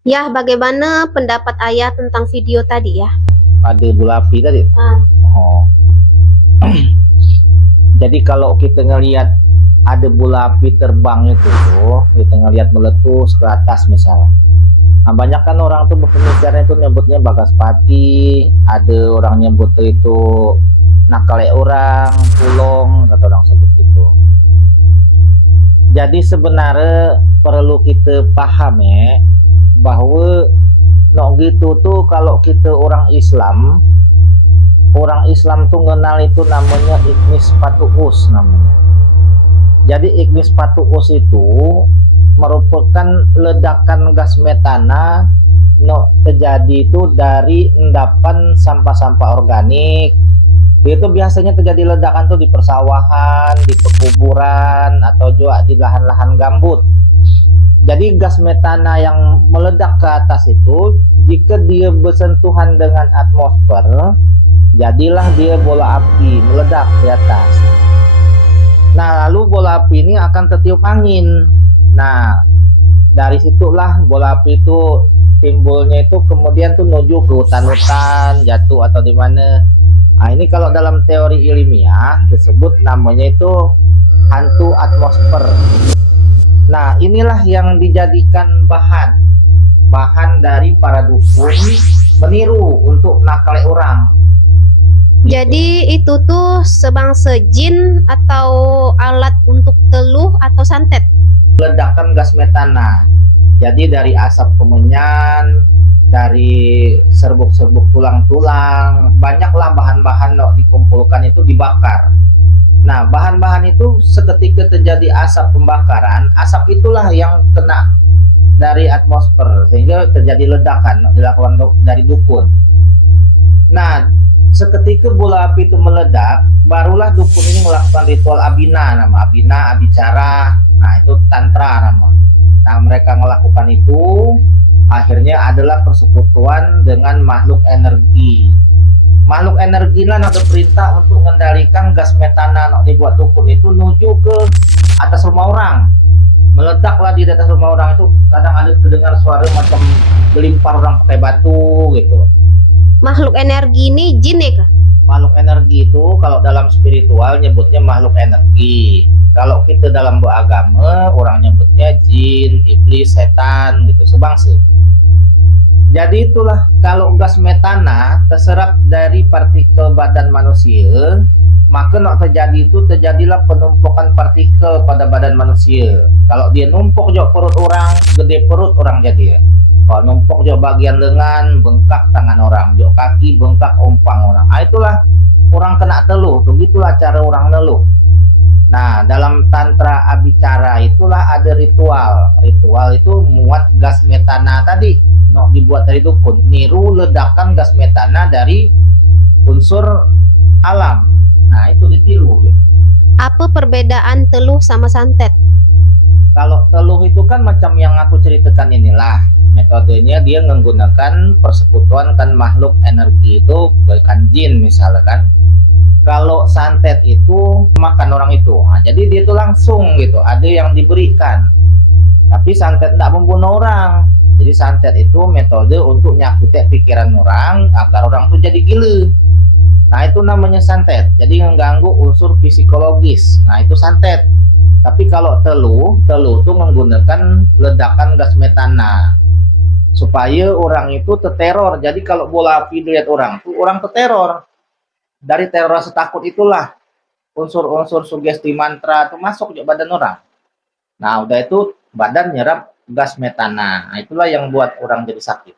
Ya, bagaimana pendapat Ayah tentang video tadi ya? Ada bola api tadi. Ah, Oh. Jadi kalau kita ngelihat ada bola api terbang itu tuh, kita ngelihat meletus ke atas misalnya. Nah, banyak kan orang tuh berpemikiran itu nyebutnya bagaspati, ada orang nyebut itu nakale orang, pulong, kata orang sebut gitu. Jadi sebenarnya perlu kita paham ya, bahwa gitu tuh kalau kita orang Islam tuh kenal itu namanya Ignis Fatuus namanya. Jadi Ignis Fatuus itu merupakan ledakan gas metana terjadi itu dari endapan sampah-sampah organik. Dia itu biasanya terjadi ledakan tuh di persawahan, di pekuburan, atau juga di lahan-lahan gambut. Jadi gas metana yang meledak ke atas itu, jika dia bersentuhan dengan atmosfer, jadilah dia bola api meledak di atas. Nah, lalu bola api ini akan tertiup angin. Nah, dari situlah bola api itu timbulnya itu kemudian tuh menuju ke hutan-hutan, jatuh atau di mana. Nah, ini kalau dalam teori ilmiah disebut namanya itu hantu atmosfer. Nah, inilah yang dijadikan bahan dari para dukun meniru untuk nakal orang. jadi itu tuh sebangsa jin atau alat untuk teluh atau santet? Ledakan gas metana. Jadi dari asap kemenyan, dari serbuk-serbuk tulang-tulang, banyaklah bahan-bahan dikumpulkan itu dibakar. Nah, bahan-bahan itu seketika terjadi asap pembakaran, asap itulah yang kena dari atmosfer sehingga terjadi ledakan dilakukan dari dukun. Nah, seketika bola api itu meledak, barulah dukun ini melakukan ritual abina, nama abina, abicara. Nah, itu tantra nama. Nah, mereka melakukan itu akhirnya adalah persekutuan dengan makhluk energi. Makhluk energi lah ada perintah untuk mengendalikan gas metana dibuat dukun itu menuju ke atas rumah orang. Meledaklah di atas rumah orang itu, kadang ada terdengar suara macam gelimpar orang pakai batu gitu. Makhluk energi ini jin ya kah? Makhluk energi itu kalau dalam spiritual nyebutnya makhluk energi. Kalau kita dalam beragama orang nyebutnya jin, iblis, setan gitu, sebangsa. Jadi itulah kalau gas metana terserap dari partikel badan manusia, maka terjadilah penumpukan partikel pada badan manusia. Kalau dia numpuk jauh perut orang, gede perut orang jadi ya. Kalau numpuk jauh bagian lengan, bengkak tangan orang, jauh kaki, bengkak umpang orang. Ah, itulah orang kena teluh, begitulah cara orang neluh. Nah, dalam tantra abicara itulah ada ritual. Ritual itu muat gas metana tadi, dibuat dari dukun. Niru ledakan gas metana dari unsur alam. Nah, itu ditiru gitu. Apa perbedaan teluh sama santet? Kalau teluh itu kan macam yang aku ceritakan inilah. Metodenya dia menggunakan persekutuan kan makhluk energi itu, bukan jin misalkan. Kalau santet itu makan orang itu. Nah, jadi dia itu langsung gitu, ada yang diberikan. Tapi santet tidak membunuh orang. Jadi santet itu metode untuk nyakuti pikiran orang agar orang itu jadi gila. Nah, itu namanya santet. Jadi mengganggu unsur psikologis. Nah, itu santet. Tapi kalau teluh itu menggunakan ledakan gas metana supaya orang itu terteror. Jadi kalau bola api dilihat orang terteror. Dari teror rasa takut itulah unsur-unsur sugesti mantra itu masuk ke badan orang. Nah, udah itu badan nyerap gas metana. Nah, itulah yang buat orang jadi sakit.